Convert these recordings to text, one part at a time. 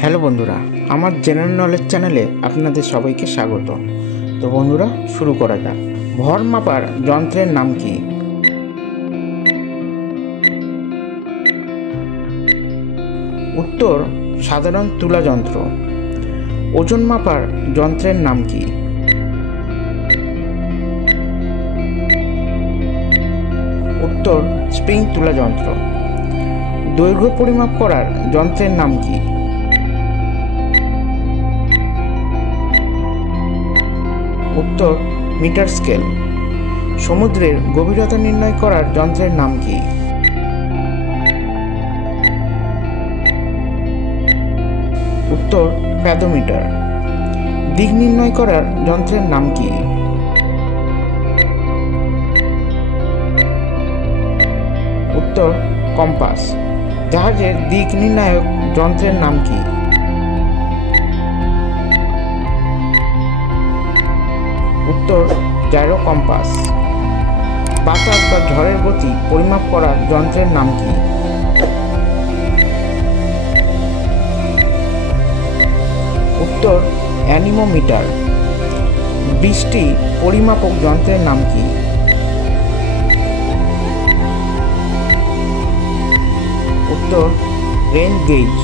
হ্যালো বন্ধুরা, আমার general knowledge চ্যানেলে আপনাদের সবাইকে স্বাগত। তো বন্ধুরা, শুরু করা যাক। ভর মাপার যন্ত্রের নাম কি? উত্তর সাধারণ তুলা যন্ত্র। ওজন মাপার যন্ত্রের নাম কি? উত্তর স্প্রিং তুলা যন্ত্র। দৈর্ঘ্য পরিমাপ করার যন্ত্রের নাম কি? উত্তর মিটার স্কেল। সমুদ্রের গভীরতা নির্ণয় করার যন্ত্রের নাম কি? উত্তর প্যাডোমিটার। দিক নির্ণয় করার যন্ত্রের নাম কি? উত্তর কম্পাস। জাহাজের দিক নির্ণায়ক যন্ত্রের নাম কি? উত্তর জাইরো কম্পাস। বাতাস বা ঝড়ের গতি পরিমাপ করার যন্ত্রের নাম কি? উত্তর অ্যানিমোমিটার। বৃষ্টি পরিমাপক যন্ত্রের নাম কি? উত্তর রেন গেজ।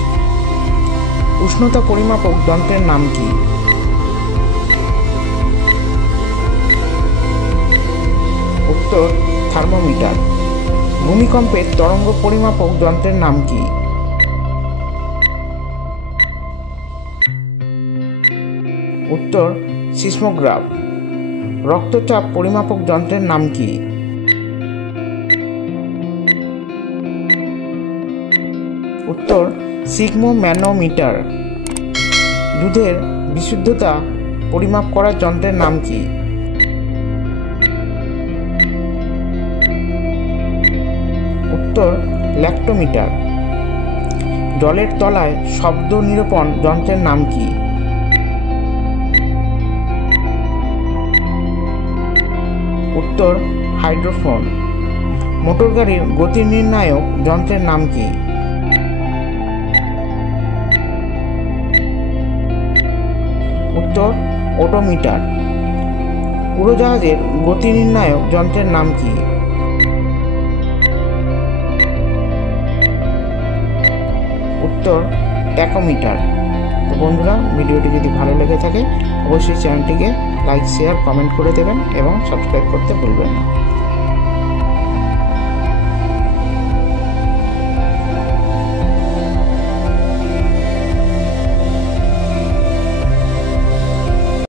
উষ্ণতা পরিমাপক যন্ত্রের নাম কি? উত্তর থার্মোমিটার। ভূমিকম্পের তরঙ্গ পরিমাপক যন্ত্রের নাম কি? উত্তর সিসমোগ্রাফ। রক্তচাপ পরিমাপক যন্ত্রের নাম কি? উত্তর সিগমোম্যানোমিটার। দুধের বিশুদ্ধতা পরিমাপ করার যন্ত্রের নাম কি? উত্তর ল্যাক্টোমিটার। জলের তলায় শব্দ নিরূপণ যন্ত্রের নাম কি? উত্তর হাইড্রোফোন। মোটর গাড়ির গতি নির্ণায়ক যন্ত্রের নাম কি? উত্তর ওডোমিটার। উড়োজাহাজের গতি নির্ণায়ক যন্ত্রের নাম কি? উত্তর ট্যাকোমিটার। তো বন্ধুরা, ভিডিওটি যদি ভালো লেগে থাকে অবশ্যই চ্যানেলটিকে লাইক, শেয়ার, কমেন্ট করে দেবেন এবং সাবস্ক্রাইব করতে ভুলবেন না।